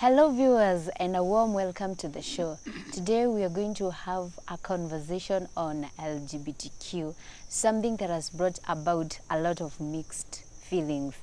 Hello viewers, and a warm welcome to the show. Today we are going to have a conversation on LGBTQ, something that has brought about a lot of mixed feelings.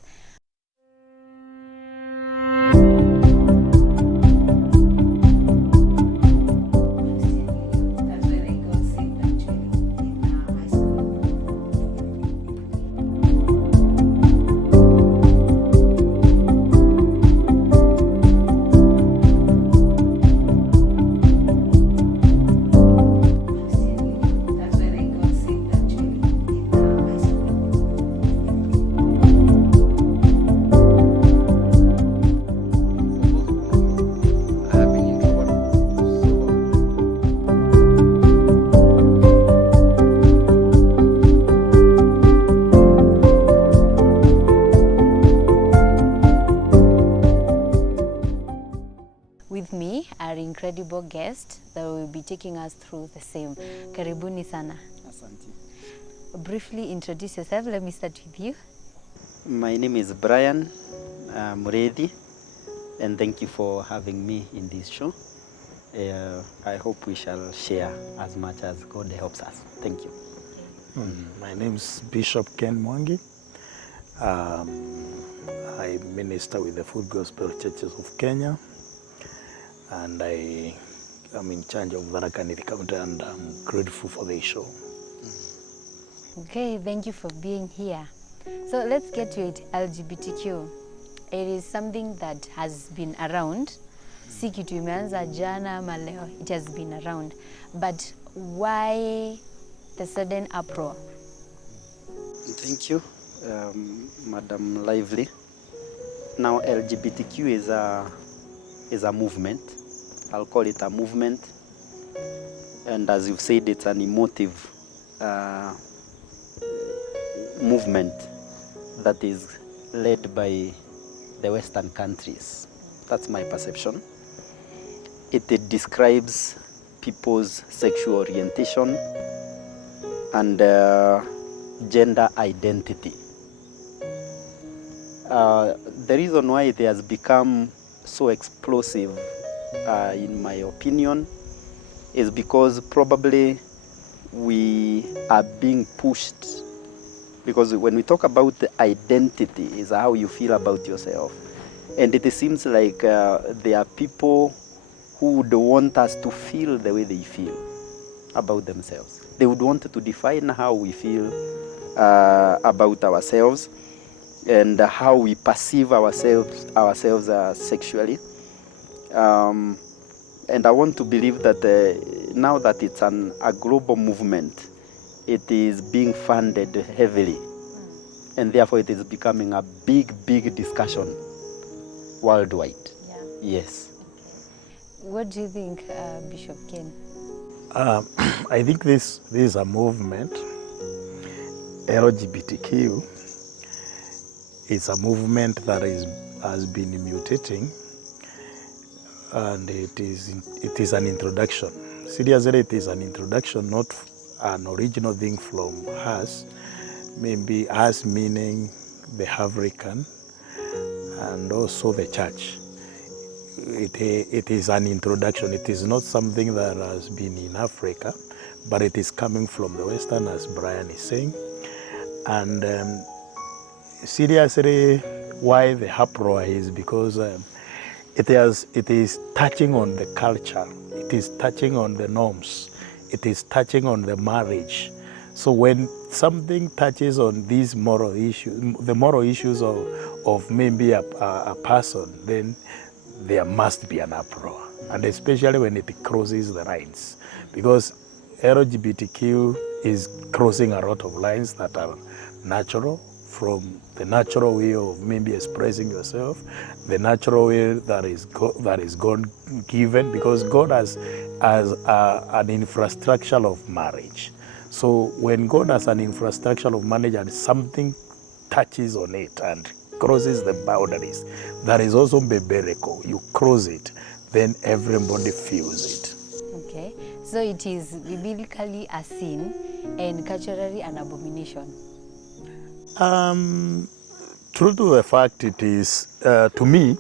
With me, our incredible guest that will be taking us through the same. Karibuni sana. Asante. Briefly introduce yourself. Let me start with you. My name is Brian Muredi, and thank you for having me in this show. I hope we shall share as much as God helps us. Thank you. My name is Bishop Ken Mwangi. I minister with the Full Gospel Churches of Kenya, and I am in charge of Tharaka County, and I'm grateful for the show. Okay, thank you for being here. So let's get to it. LGBTQ. It is something that has been around. Si kitu imeanza jana ama leo. It has been around. But why the sudden uproar? Thank you, Madam Lively. Now, LGBTQ is a movement. I'll call it a movement. And as you've said, it's an emotive movement that is led by the Western countries. That's my perception. It describes people's sexual orientation and gender identity. The reason why it has become so explosive, in my opinion, is because probably we are being pushed. Because when we talk about the identity, is how you feel about yourself. And it seems like there are people who would want us to feel the way they feel about themselves. They would want to define how we feel about ourselves and how we perceive ourselves sexually. And I want to believe that now that it's a global movement, it is being funded heavily, and therefore it is becoming a big discussion worldwide. Yeah. Yes. Okay. What do you think, Bishop Ken? I think this is a movement. LGBTQ is a movement that has been mutating, and it is an introduction. Seriously, it is an introduction, not an original thing from us. Maybe us meaning the African and also the church. It is an introduction. It is not something that has been in Africa, but it is coming from the Western, as Brian is saying. And seriously, why the uproar is because it is touching on the culture. It is touching on the norms. It is touching on the marriage. So when something touches on these moral issues, the moral issues of maybe a person, then there must be an uproar. And especially when it crosses the lines. Because LGBTQ is crossing a lot of lines that are natural, from the natural way of maybe expressing yourself, the natural way that is God given, because God has an infrastructure of marriage. So when God has an infrastructure of marriage and something touches on it and crosses the boundaries, that is also biblical. You cross it, then everybody feels it. Okay, so it is biblically a sin and culturally an abomination. True to the fact, it is, to me,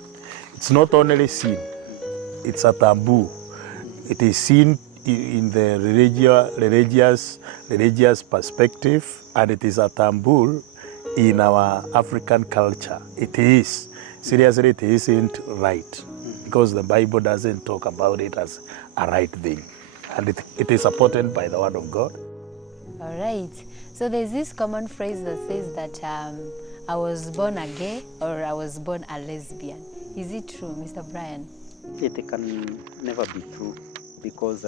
It's not only sin, it's a taboo. It is seen in the religious perspective, and it is a taboo in our African culture. It is. Seriously, it isn't right, because the Bible doesn't talk about it as a right thing. And it is supported by the Word of God. All right. So there's this common phrase that says that I was born a gay or I was born a lesbian. Is it true, Mr. Brian? It can never be true, because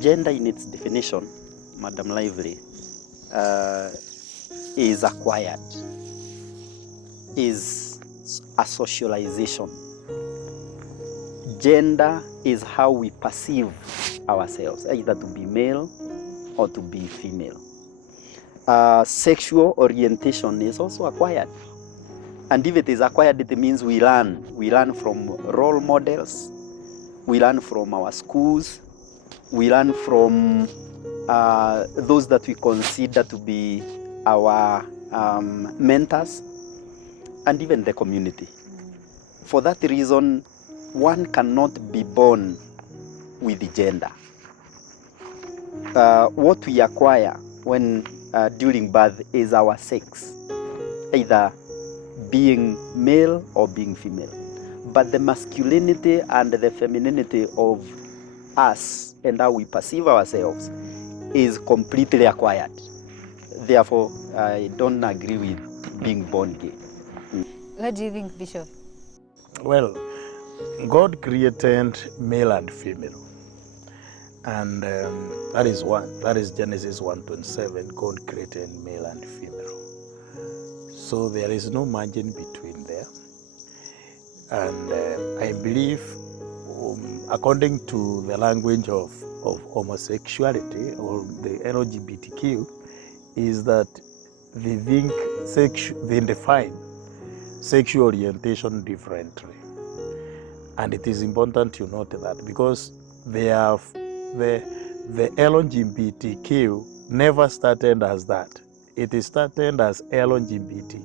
gender in its definition, Madam Lively, is acquired, is a socialization. Gender is how we perceive ourselves, either to be male or to be female. Sexual orientation is also acquired. And if it is acquired, it means we learn. We learn from role models. We learn from our schools. We learn from those that we consider to be our mentors, and even the community. For that reason, one cannot be born with the gender. What we acquire when during birth is our sex, either being male or being female. But the masculinity and the femininity of us and how we perceive ourselves is completely acquired. Therefore, I don't agree with being born gay. What do you think, Bishop? Well, God created male and female. And that is one. That is Genesis 1:27. God created male and female. So there is no margin between there. And I believe, according to the language of homosexuality or the LGBTQ, is that they think they define sexual orientation differently. And it is important to note that, because they have the LGBTQ never started as that. It started as LGBT.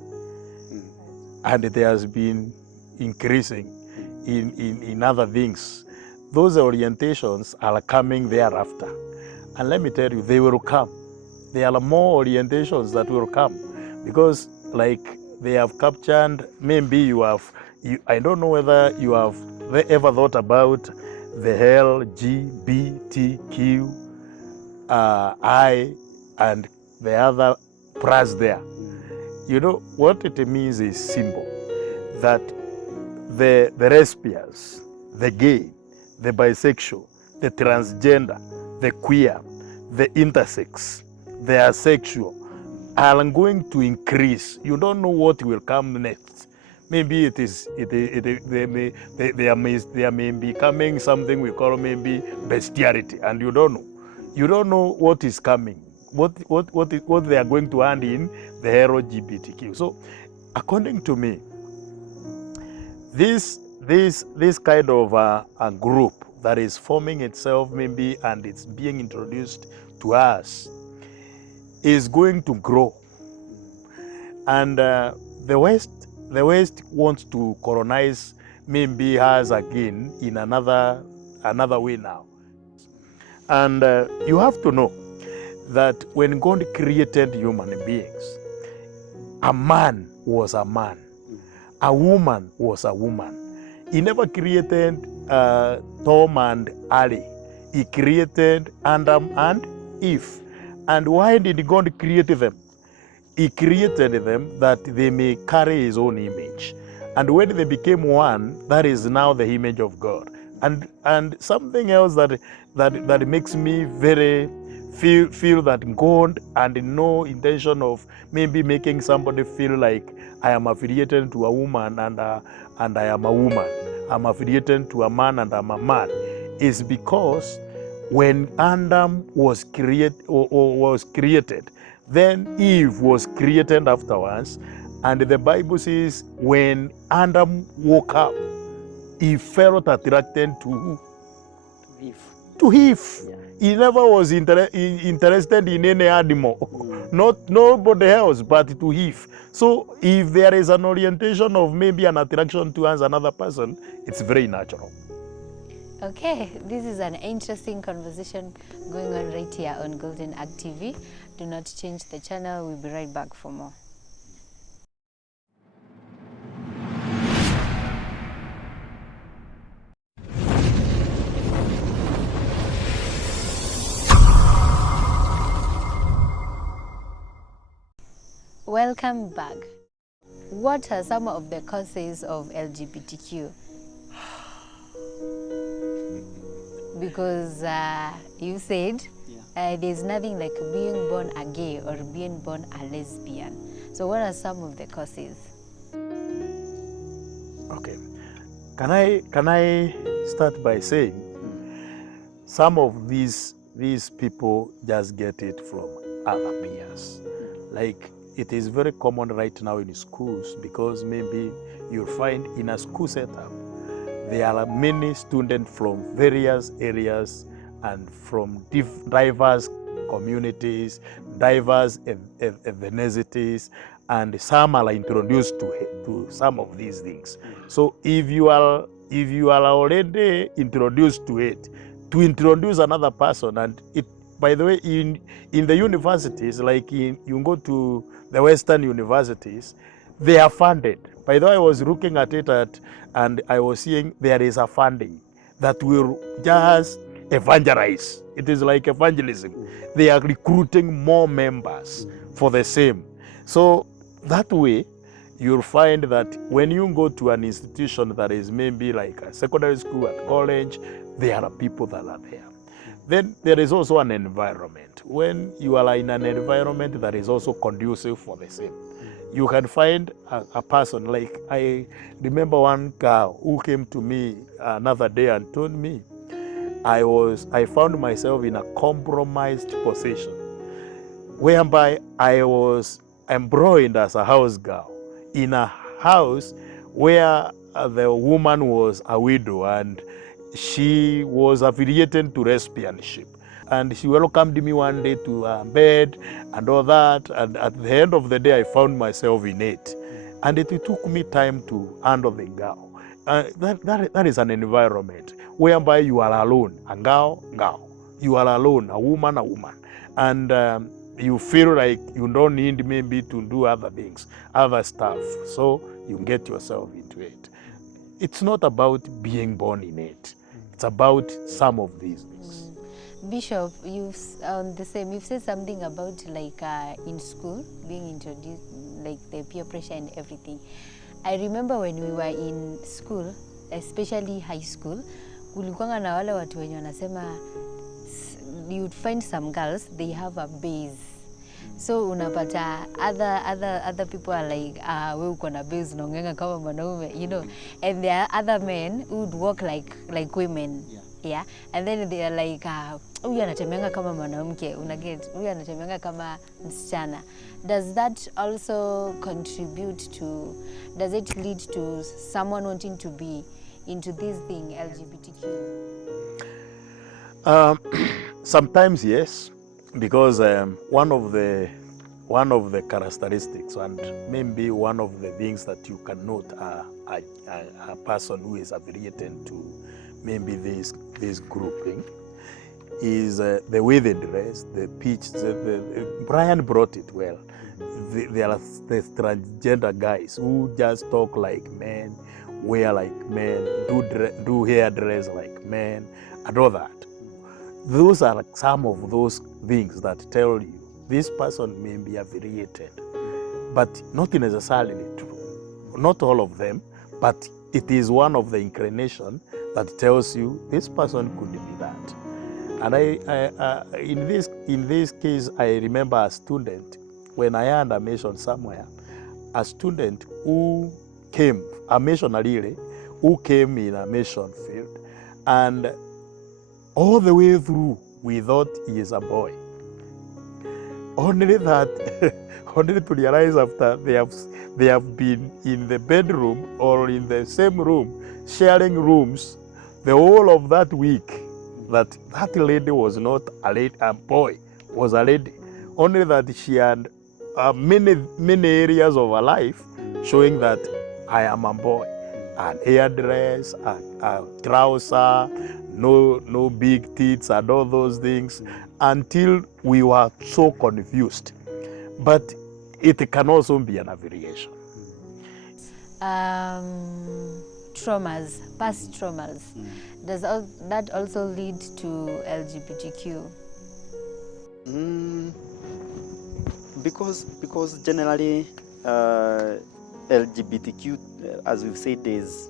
And it has been increasing in other things. Those orientations are coming thereafter. And let me tell you, they will come. There are more orientations that will come, because like they have captured, maybe I don't know whether you have ever thought about the LGBTQ, I, and the other plus there. You know, what it means is simple, that the lesbians, the gay, the bisexual, the transgender, the queer, the intersex, the asexual are going to increase. You don't know what will come next. Maybe they may be becoming something we call maybe bestiality, and you don't know. You don't know what is coming, what they are going to add in the LGBTQ. So, according to me, this kind of a group that is forming itself maybe, and it's being introduced to us, is going to grow. And the West wants to colonize maybe us again in another way now. And you have to know that when God created human beings, a man was a man, a woman was a woman. He never created Tom and Ali. He created Adam and Eve. And why did God create them? He created them that they may carry his own image. And when they became one, that is now the image of God. And something else that makes me very feel that God had no intention of maybe making somebody feel like I am affiliated to a woman and I am a woman. I'm affiliated to a man and I'm a man. Is because when Adam was created, then Eve was created afterwards. And the Bible says when Adam woke up, he felt attracted to who? Eve. to heave. Yeah. He never was interested in any animal, not nobody else, but to heave. So if there is an orientation of maybe an attraction towards another person, it's very natural. Okay, this is an interesting conversation going on right here on Golden Ag TV. Do not change the channel. We'll be right back for more. Welcome back. What are some of the causes of LGBTQ? Because you said there's nothing like being born a gay or being born a lesbian. So what are some of the causes? Okay. Can I start by saying some of these people just get it from other peers. Like it is very common right now in schools, because maybe you'll find in a school setup there are many students from various areas and from diverse communities, diverse ethnicities, and some are introduced to some of these things. So if you are already introduced to it, to introduce another person, and it, by the way, in the universities, like you go to the Western universities, they are funded. By the way, I was looking at it and I was seeing there is a funding that will just evangelize. It is like evangelism. They are recruiting more members for the same. So that way, you'll find that when you go to an institution that is maybe like a secondary school, at college, there are people that are there. Then there is also an environment. When you are in an environment that is also conducive for the same, you can find a person. Like I remember one girl who came to me another day and told me, I found myself in a compromised position, whereby I was embroiled as a house girl in a house where the woman was a widow and she was affiliated to lesbianship. And she welcomed me one day to her bed and all that. And at the end of the day, I found myself in it. And it took me time to handle the girl. That is an environment whereby you are alone, a girl. You are alone, a woman. And you feel like you don't need maybe to do other things, other stuff. So you get yourself into it. It's not about being born in it. It's about some of these things. Bishop, you've said something about like in school being introduced, like the peer pressure and everything. I remember when we were in school, especially high school, kulikuanga na wale watu wenye wanasema you'd find some girls, they have a base. So unapata other people are like, we uko na base unaongenga kama mwanaume, you know. And there are other men who would walk like women. Yeah. And then they are like, huyu anatembeanga kama mwanamke, unaget, huyu anatembeanga kama msichana. Does that also contribute to, does it lead to someone wanting to be into this thing, LGBTQ? Sometimes yes, because one of the characteristics and maybe one of the things that you can note a person who is affiliated to maybe this grouping is the way they dress, the pitch. Brian brought it well. There are the transgender guys who just talk like men, wear like men, do hair dress like men, and all that. Those are some of those things that tell you this person may be affiliated, but not necessarily true. Not all of them, but it is one of the inclination that tells you this person could be that. And in this case, I remember a student, when I had a mission somewhere, a student who came, a missionary who came in a mission field, and all the way through, we thought he is a boy. Only that, only to realize after they have been in the bedroom or in the same room, sharing rooms, the whole of that week, that that lady was not a lady, a boy, was a lady. Only that she had many areas of her life showing that I am a boy. An hairdress, a trouser, no big teeth and all those things, until we were so confused. But it can also be an variation. Traumas, past traumas. Does that also lead to LGBTQ? Because generally LGBTQ, as we've said, is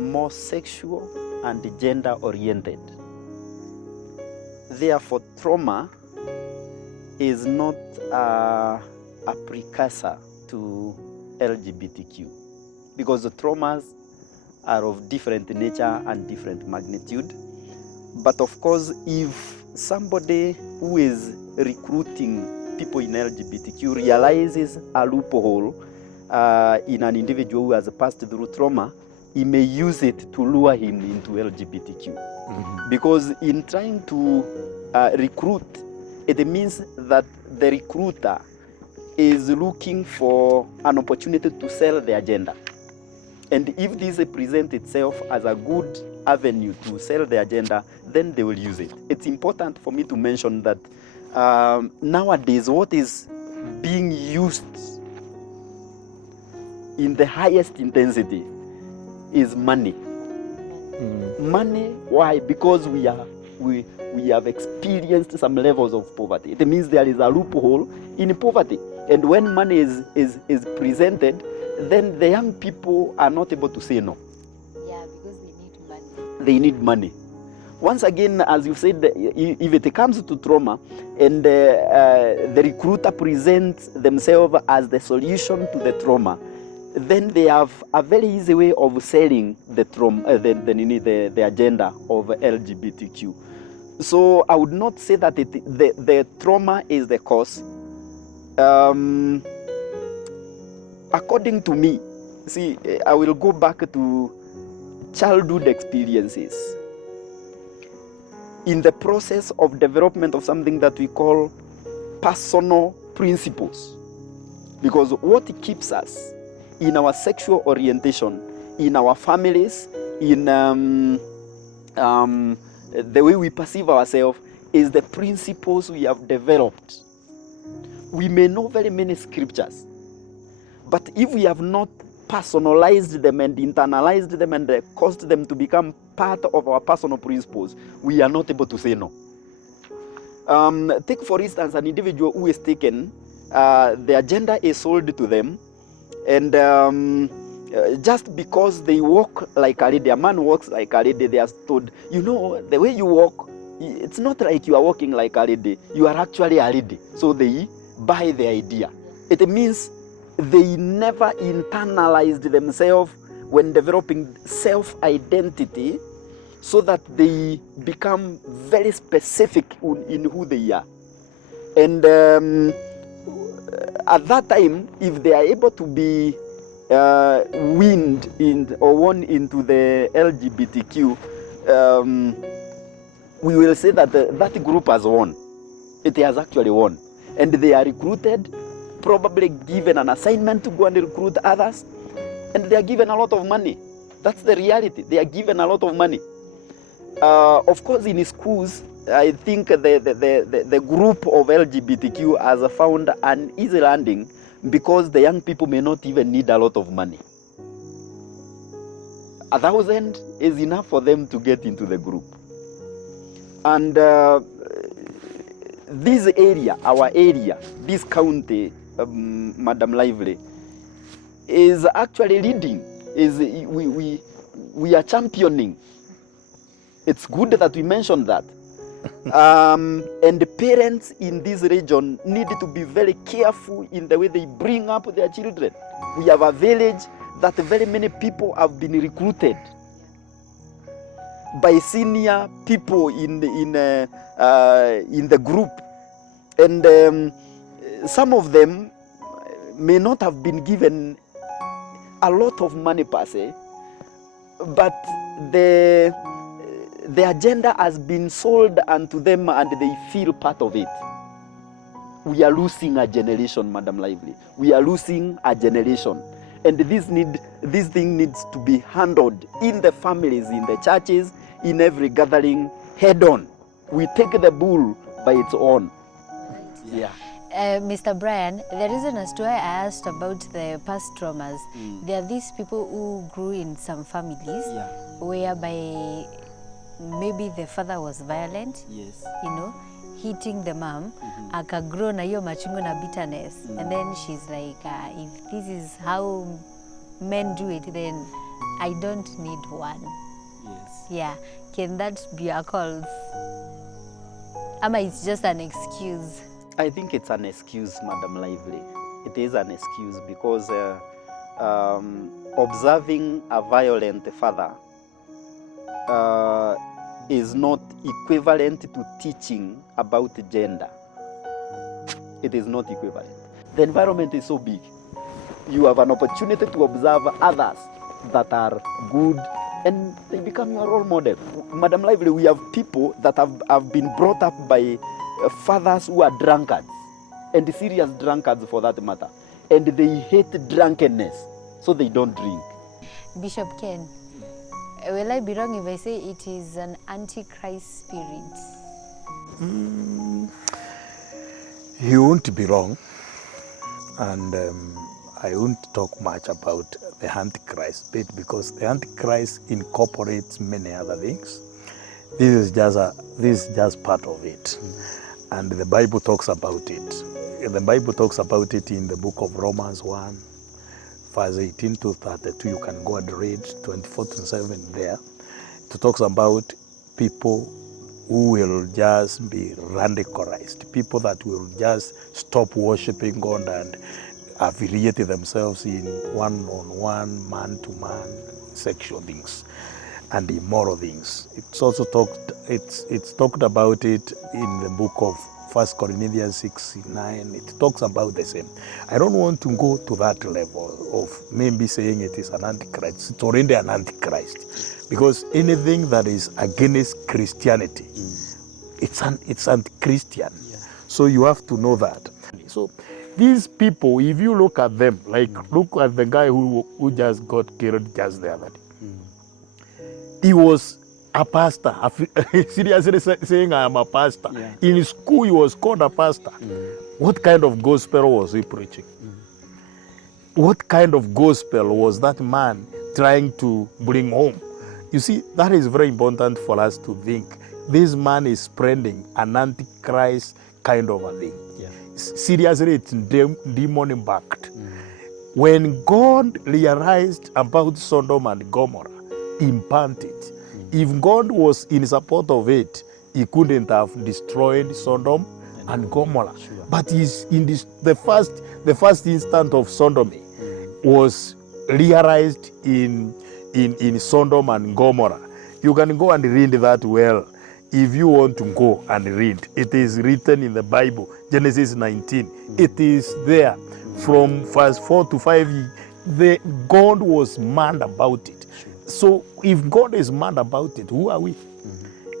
more sexual and gender oriented. Therefore, trauma is not a precursor to LGBTQ, because the traumas are of different nature and different magnitude. But of course, if somebody who is recruiting people in LGBTQ realizes a loophole in an individual who has passed through trauma, he may use it to lure him into LGBTQ. Because in trying to recruit, it means that the recruiter is looking for an opportunity to sell their agenda. And if this presents itself as a good avenue to sell their agenda, then they will use it. It's important for me to mention that nowadays what is being used in the highest intensity is money. Money, why? Because we have experienced some levels of poverty. It means there is a loophole in poverty. And when money is presented, then the young people are not able to say no. Yeah, because they need money. They need money. Once again, as you said, if it comes to trauma and the recruiter presents themselves as the solution to the trauma, then they have a very easy way of selling the trauma, the agenda of LGBTQ. So I would not say that the trauma is the cause. According to me, see, I will go back to childhood experiences. In the process of development of something that we call personal principles. Because what keeps us in our sexual orientation, in our families, in the way we perceive ourselves, is the principles we have developed. We may know very many scriptures, but if we have not personalized them and internalized them and caused them to become part of our personal principles, we are not able to say no. Take for instance an individual who is taken, the agenda is sold to them, and just because they walk like a lady, a man walks like a lady, they are told, you know, the way you walk, it's not like you are walking like a lady, you are actually a lady. So they buy the idea. It means they never internalized themselves when developing self-identity, so that they become very specific in who they are. And at that time, if they are able to be won into the LGBTQ, we will say that that group has won. It has actually won. And they are recruited, probably given an assignment to go and recruit others, and they are given a lot of money. That's the reality. They are given a lot of money. Of course, in schools, I think the group of LGBTQ has found an easy landing, because the young people may not even need a lot of money. 1,000 is enough for them to get into the group. And this area, our area, this county, Madam Lively, is actually leading. We are championing. It's good that we mentioned that. And the parents in this region need to be very careful in the way they bring up their children. We have a village that very many people have been recruited by senior people in the group, and some of them may not have been given a lot of money per se, but the their gender has been sold unto them and they feel part of it. We are losing a generation, Madam Lively. We are losing a generation. And this thing needs to be handled in the families, in the churches, in every gathering, head on. We take the bull by its horn. Yeah. Mr. Brian, the reason as to why I asked about the past traumas, there are these people who grew in some families whereby maybe the father was violent, Yes. you know, hitting the mom, akagrow na hiyo machungu na bitterness, and then she's like, if this is how men do it, then I don't need one. Yes. Yeah, can that be a cause? Ama it's just an excuse? I think it's an excuse, Madam Lively. It is an excuse because observing a violent father is not equivalent to teaching about gender. It is not equivalent. The environment is so big. You have an opportunity to observe others that are good and they become your role model. Madam Lively, we have people that have been brought up by fathers who are drunkards, and serious drunkards for that matter, and they hate drunkenness, so they don't drink. Bishop Ken, will I be wrong if I say it is an Antichrist spirit? You won't be wrong, and I won't talk much about the Antichrist bit because the Antichrist incorporates many other things. This is just part of it, and the Bible talks about it. The Bible talks about it in the book of Romans 1, verse 18 to 32. You can go and read 24 to 7 there. It talks about people who will just be radicalized, people that will just stop worshiping God and affiliate themselves in one-on-one, man-to-man sexual things and immoral things. It's also talked about it in the book of 1 Corinthians 6:9. It talks about the same. I don't want to go to that level of maybe saying it is an antichrist. It's already an antichrist, because anything that is against Christianity, it's anti-Christian. Yeah. So you have to know that. So these people, if you look at them, like look at the guy who just got killed just the other day. He was a pastor, seriously saying I am a pastor. Yeah. In school he was called a pastor. What kind of gospel was he preaching? What kind of gospel was that man trying to bring home? You see, that is very important for us to think. This man is spreading an antichrist kind of a thing. Yeah. Seriously, it's demon-backed. When God realized about Sodom and Gomorrah, he burnt it. If God was in support of it, he couldn't have destroyed Sodom and Gomorrah. Sure. But he's in the first instant of sodomy was realized in Sodom and Gomorrah. You can go and read that well if you want to go and read. It is written in the Bible, Genesis 19. It is there from verse 4 to 5. God was mad about it. So if God is mad about it, who are we?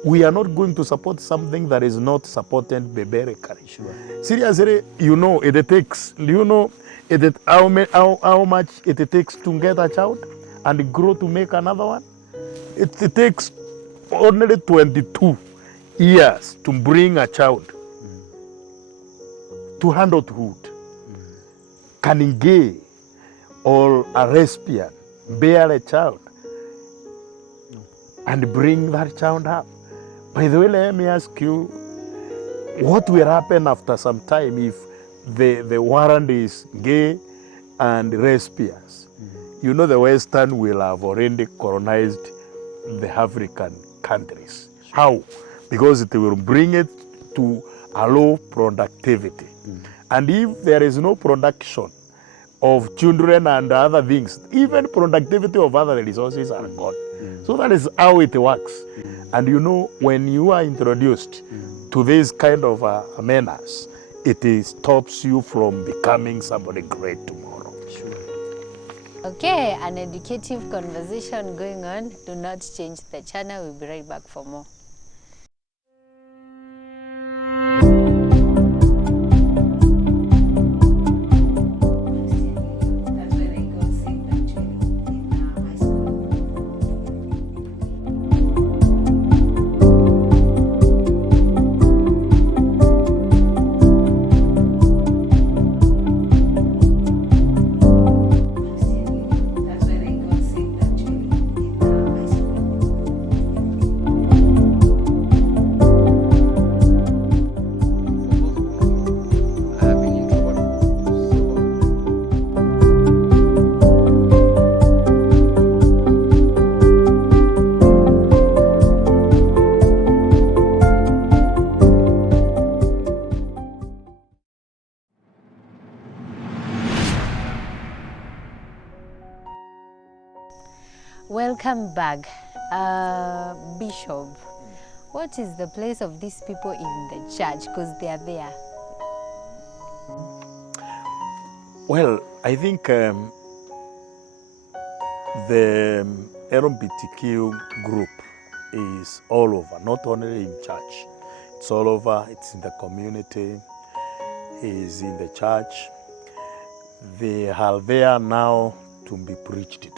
We are not going to support something that is not supported biblically. Sure. Seriously, you know, it takes, do you know how much it takes to get a child and grow to make another one? It takes only 22 years to bring a child to adulthood. Can a gay or a lesbian bear a child and bring that child up? By the way, let me ask you, what will happen after some time if the world is gay and lesbians? You know, the Western will have already colonized the African countries. Sure. How? Because it will bring it to a low productivity. And if there is no production of children and other things, even productivity of other resources are gone. So that is how it works. And you know, when you are introduced to this kind of a menace, it stops you from becoming somebody great tomorrow. Sure. Okay, an educative conversation going on. Do not change the channel. We'll be right back for more. Welcome back. Bishop, what is the place of these people in the church? Because they are there. Well, I think the LGBTQ group is all over, not only in church. It's all over, it's in the community, it's in the church. They are there now to be preached to.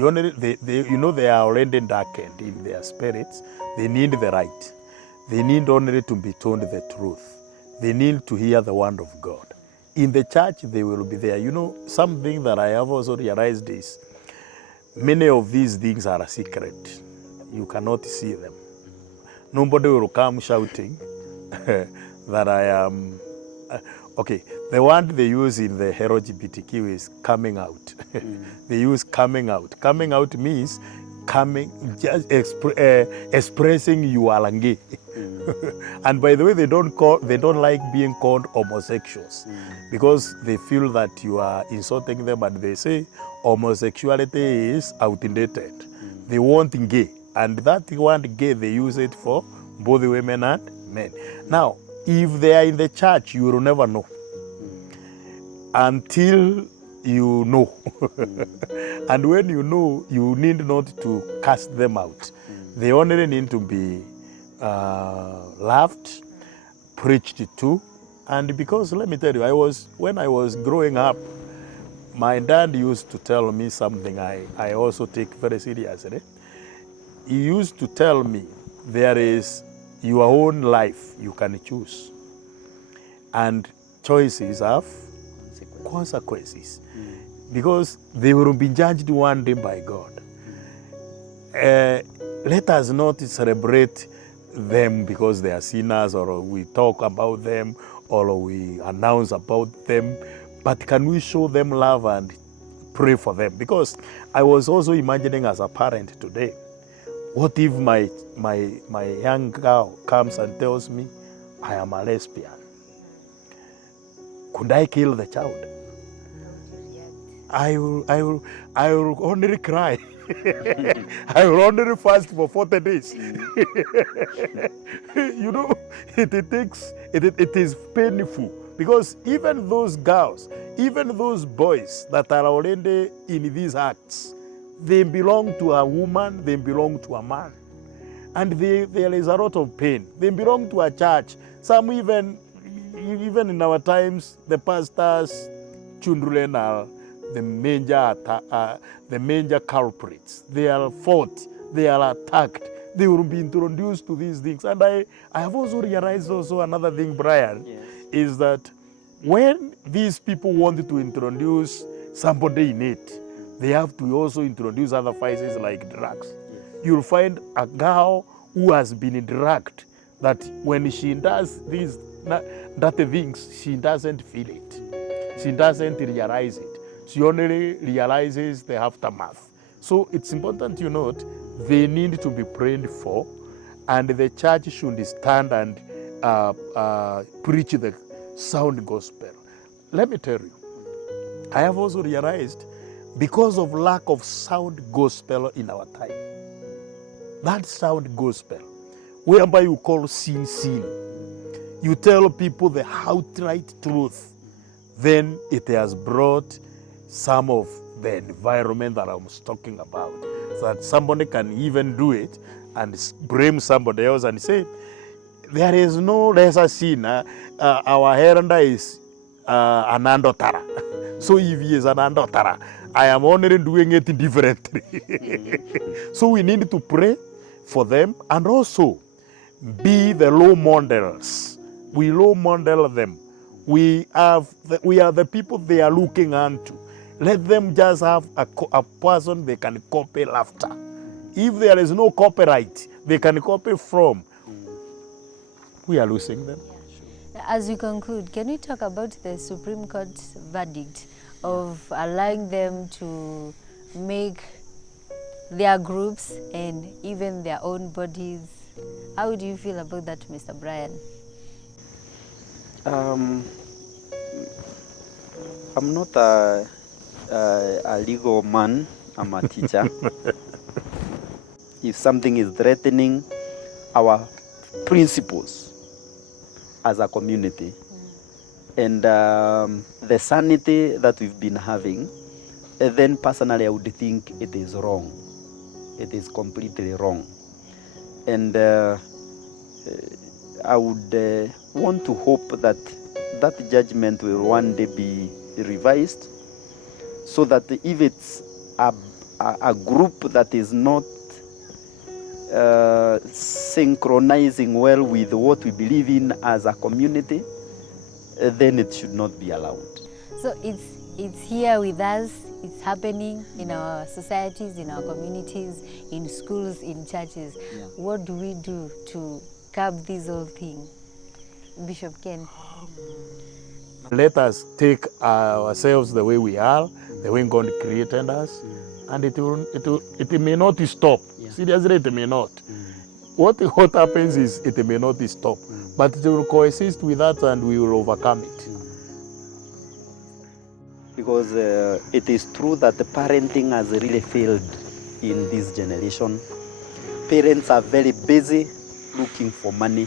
They are already darkened in their spirits. They need the light. They need only to be told the truth. They need to hear the word of God. In the church, they will be there. Something that I have also realized is many of these things are a secret. You cannot see them. Nobody will come shouting that I am... Okay, the word they use in the LGBTQ is coming out. They use coming out. Coming out means just expressing you are gay. And by the way, they don't like being called homosexuals because they feel that you are insulting them, and they say homosexuality is outdated. They want gay, and that word gay, they use it for both women and men. Now, if they are in the church, you will never know until you know. And when you know, you need not to cast them out. They only need to be loved, preached to. And because, let me tell you, when I was growing up, my dad used to tell me something I also take very seriously. He used to tell me, there is your own life you can choose. And choices have consequences. Because they will be judged one day by God. Let us not celebrate them because they are sinners, or we talk about them, or we announce about them, but can we show them love and pray for them? Because I was also imagining as a parent today, what if my young girl comes and tells me I am a lesbian? Could I kill the child? I will only cry. I will only fast for 40 days. It is painful, because even those girls, even those boys that are already in these acts, they belong to a woman, they belong to a man. And there is a lot of pain. They belong to a church. Some even in our times, the pastors, children are the major culprits. They are fought, they are attacked, they will be introduced to these things. And I have also realized also another thing, Brian, is that when these people want to introduce somebody in it, they have to also introduce other vices like drugs. You'll find a girl who has been drugged, that when she does these dirty things, she doesn't feel it. She doesn't realize it. She only realizes the aftermath. So it's important to note, they need to be prayed for, and the church should stand and preach the sound gospel. Let me tell you, I have also realized, because of lack of sound gospel in our time, that sound gospel, whereby you call sin, you tell people the outright truth, then it has brought some of the environment that I was talking about. So that somebody can even do it and blame somebody else and say, there is no lesser sin. Our heranda is an andotara. So if he is an andotara, I am only doing it differently. So we need to pray for them and also be the role models. We role model them. We are the people they are looking unto. Let them just have a person they can copy after. If there is no copyright they can copy from, we are losing them. As we conclude, can we talk about the Supreme Court's verdict of allowing them to make their groups and even their own bodies? How do you feel about that, Mr. Brian? I'm not a legal man, I'm a teacher. If something is threatening our principles as a community and the sanity that we've been having, then personally I would think it is wrong. It is completely wrong. And I would want to hope that that judgment will one day be revised, so that if it's a group that is not synchronizing well with what we believe in as a community, then it should not be allowed. So it's here with us, it's happening in our societies, in our communities, in schools, in churches. Yeah. What do we do to curb this whole thing? Bishop Ken. Let us take ourselves the way we are, the way God created us, and it may not stop. Yeah. Seriously, it may not. What happens is it may not stop, but it will coexist with that and we will overcome it. Because it is true that the parenting has really failed in this generation. Parents are very busy looking for money.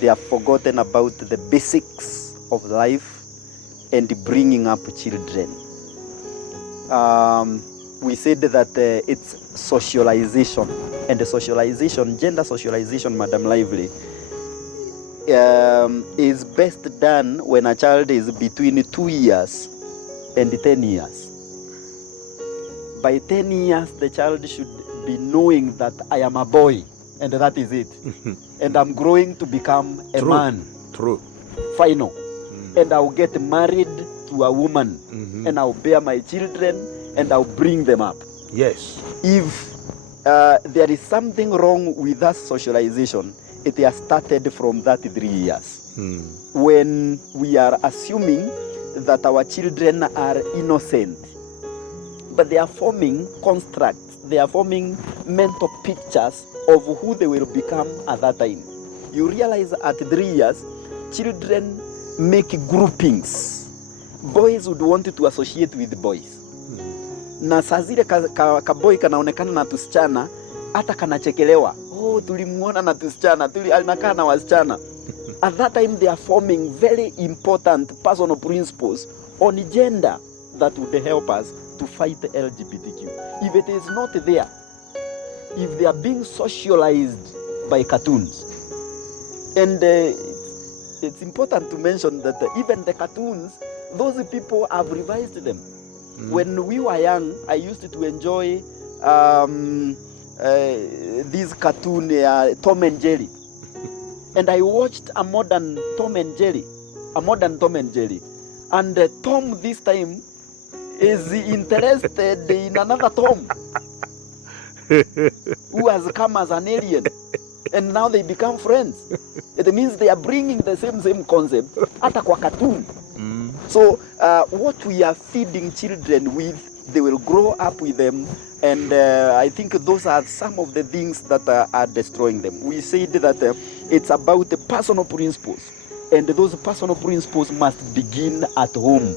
They have forgotten about the basics of life and bringing up children. We said that it's socialization, and the socialization, gender socialization, Madam Lively, is best done when a child is between 2 years and 10 years. By 10 years, the child should be knowing that I am a boy, and that is it. And I'm growing to become a man. True. Final. And I'll get married to a woman, and I'll bear my children, and I'll bring them up. Yes. If there is something wrong with that socialization, it has started from that 3 years. When we are assuming that our children are innocent, but they are forming constructs, they are forming mental pictures of who they will become at that time. You realize at 3 years, children make groupings. Boys would want to associate with boys. Na saa zile kaboy kanaonekana na tusichana, hata kanachekelewa. Oh, tulimuona na tusichana, anakaa na wasichana. At that time they are forming very important personal principles on gender that would help us to fight LGBTQ. If it is not there, if they are being socialized by cartoons, and it's important to mention that even the cartoons, those people have revised them. When we were young, I used to enjoy this cartoon, Tom and Jerry. And I watched a modern Tom and Jerry. And Tom this time is interested in another Tom who has come as an alien. And now they become friends. It means they are bringing the same concept hata kwa cartoon. So what we are feeding children with, they will grow up with them. And I think those are some of the things that are destroying them. We said that it's about the personal principles. And those personal principles must begin at home.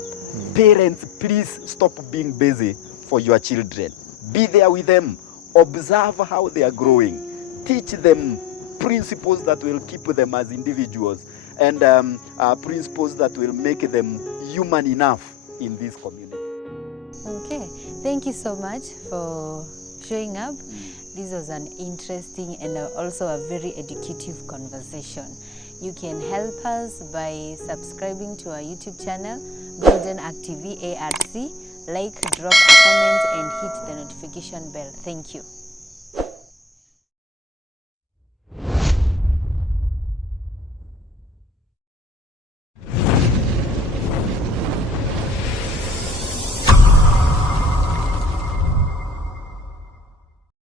Parents, please stop being busy for your children. Be there with them. Observe how they are growing. Teach them principles that will keep them as individuals, and principles that will make them human enough in this community. Okay, thank you so much for showing up. This was an interesting and also a very educative conversation. You can help us by subscribing to our YouTube channel, Golden Active ARC. Like, drop a comment and hit the notification bell. Thank you.